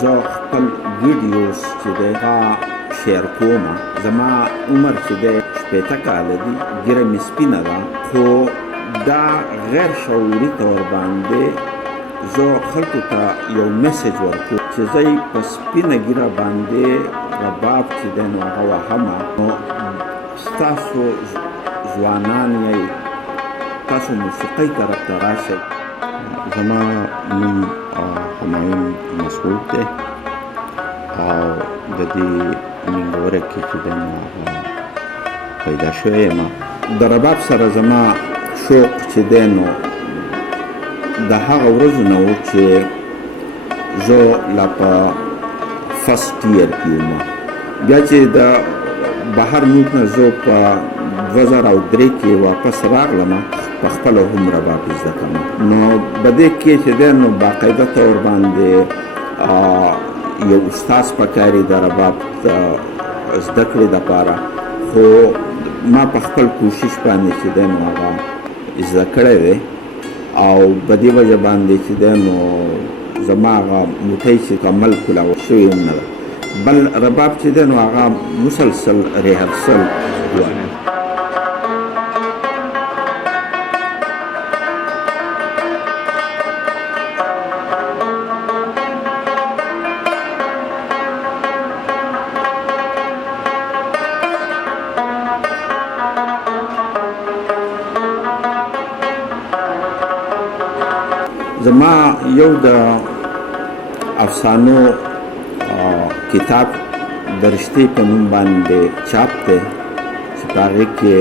زه خپل ویډیوز چې دی هغه شیر کوم. زما عمر چې دی 80 کاله دی، ږیره مې سپینه ده، خو دا غیر شعوري طور باندې زه خلکو ته یو میسج ورکوم چې زه په سپینه ږیره باندې رباب چې دی نو هغه وهمه، نو ستاسو ځوانان یې تاسو موسیقۍ طرف ته راشئ. زما نوم همایون مسعود دی او د دې ننګوره کې چې دی نو پیدا شوی یم. د رباب سره زما شوق چې دی نو د هغه ورځو نه و چې زه لا په فرسټ ایئر کې وم. بیا چې د بهر ملک نه زه په 2003 کې واپس راغلم، په خپله هم رباب زده کوم. نو په دې کې چې دی نو باقاعده طور باندې یو استاز پکار دی د رباب زده کړې دپاره، خو ما په خپل کوشش باندې چې دی نو هغه زده کړی دی او په دې وجه باندې چې دی نو زما هغه موټی چې کمل کلاوه شوې هم نه ده، بل رباب چې دی نو هغه مسلسل ریهرسل غواړي. زما یو د افسانو کتاب د رشتې په نوم باندې چاپ دی چې په هغې کې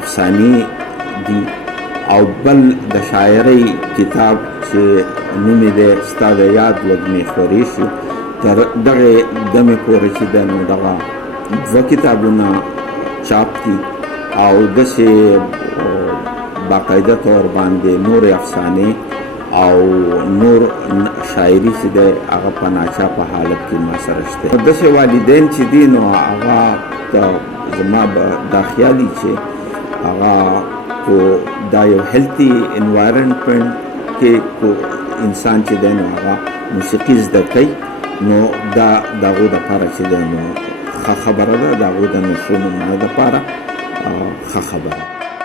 افسانې دي، او بل د شاعرۍ کتاب چې نوم یې دی ستا د یاد وږمې خورې شي. تر دغې دمې پورې چې دی نو دغه 2 کتابونه چاپ دي او داسې باقاعده طور باندې نورې افسانې او نور شاعري چې دی هغه په ناچاپه حالت کې ما سره شته. داسې والدین چې دي نو هغه زما به دا خیالي چې هغه کو دا یو هیلتي انوایرنمنټ کې کو انسان چې دی نو هغه موسیقي زده کوي، نو دا د هغو دپاره چې دی نو ښه خبره ده، د هغو د نسلونو دپاره ښه خبره ده.